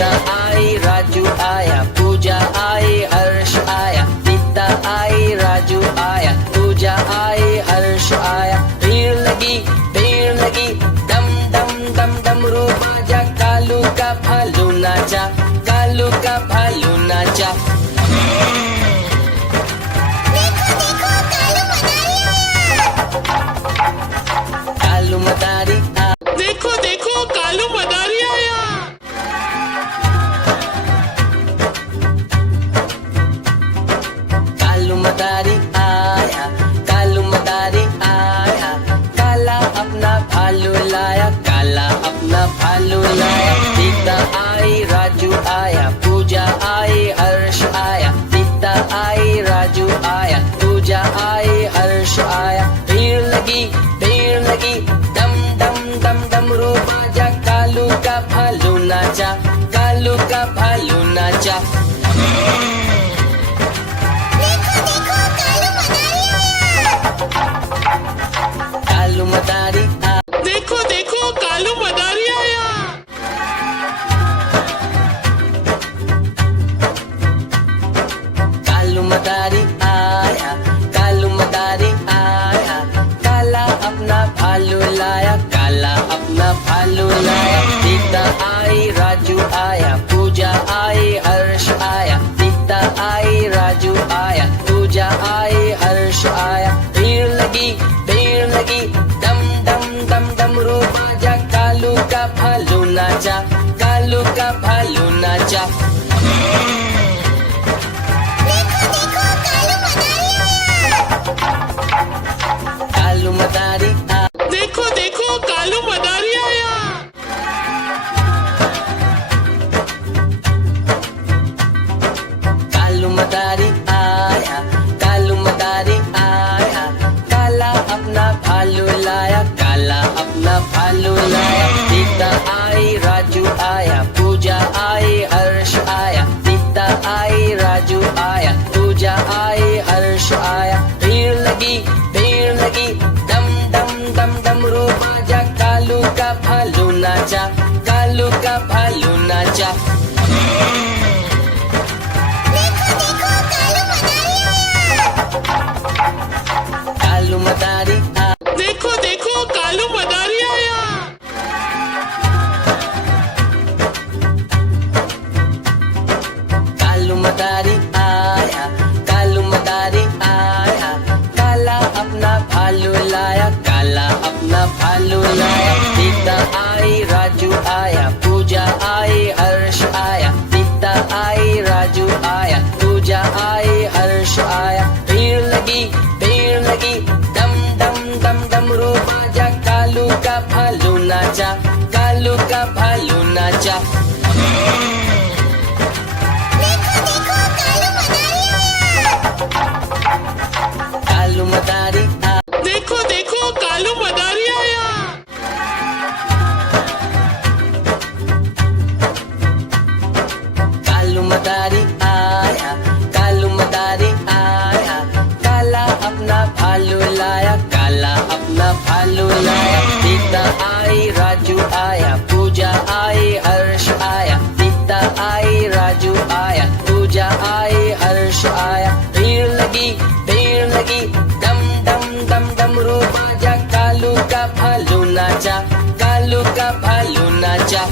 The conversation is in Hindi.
सीता आई, राजू आया, पूजा आई, हर्ष आया। सीता आई, राजू आया, पूजा आई, हर्ष आया। भीड़ लगी डम डम डम डमरू बाजा। कालू का भालू नाचा, कालू का भालू नाचा। कालू मदारी आ, देखो देखो कालू मदारी आया। कालू मदारी आया, कालू मदारी आया। काला अपना भालू लाया, काला अपना भालू लाया। सीता आई, राजू आया, पूजा आई, हर्ष आया। सीता आई, राजू आया, पूजा आई, हर्ष आया। भीड़ लगी डम डम डम डमरू बाजा। कालू का भालू नाचा, कालू का भालू नाचा। कालू मदारी आ, देखो देखो कालू मदारी आया। कालू मदारी आया, कालू मदारी आया। काला अपना भालू लाया, काला अपना भालू लाया। सीता आई, राजू आया, पूजा आई, हर्ष आया। सीता आई, राजू आया, पूजा आई, हर्ष आया। भीड़ लगी डम डम डम डमरू बाजा। कालू का भालू नाचा, कालू का भालू नाचा। कालू मदारी आ, देखो देखो कालू मदारी आया। कालू मदारी आया, कालू मदारी आया। काला अपना भालू लाया, काला अपना भालू लाया। सीता आई, राजू आया, पूजा आई, हर्ष आया। सीता आई, राजू आया, पूजा आई, हर्ष आया। भीड़ लगी डम डम डम डमरू बाजा। कालू का भालू नाचा, कालू का भालू नाचा। कालू मदारी आ, देखो देखो कालू मदारी आया। कालू मदारी आया, कालू मदारी आया। काला अपना भालू लाया, काला अपना भालू लाया। सीता आई, राजू आया, पूजा आई, हर्ष आया। सीता आई, राजू आया, पूजा आई, हर्ष आया। भीड़ लगी डम डम डम डमरू बाजा। कालू का भालू नाचा, कालू का भालू नाचा। कालू मदारी आ, देखो देखो कालू मदारी आया। कालू मदारी आया, कालू मदारी आया। काला अपना भालू लाया, काला अपना भालू लाया। सीता आई, राजू आया, पूजा आई, हर्ष आया। सीता आई, राजू आया, पूजा आई, हर्ष आया। भीड़ लगी डम डम डम डमरू बाजा। कालू का भालू नाचा, कालू का भालू नाचा।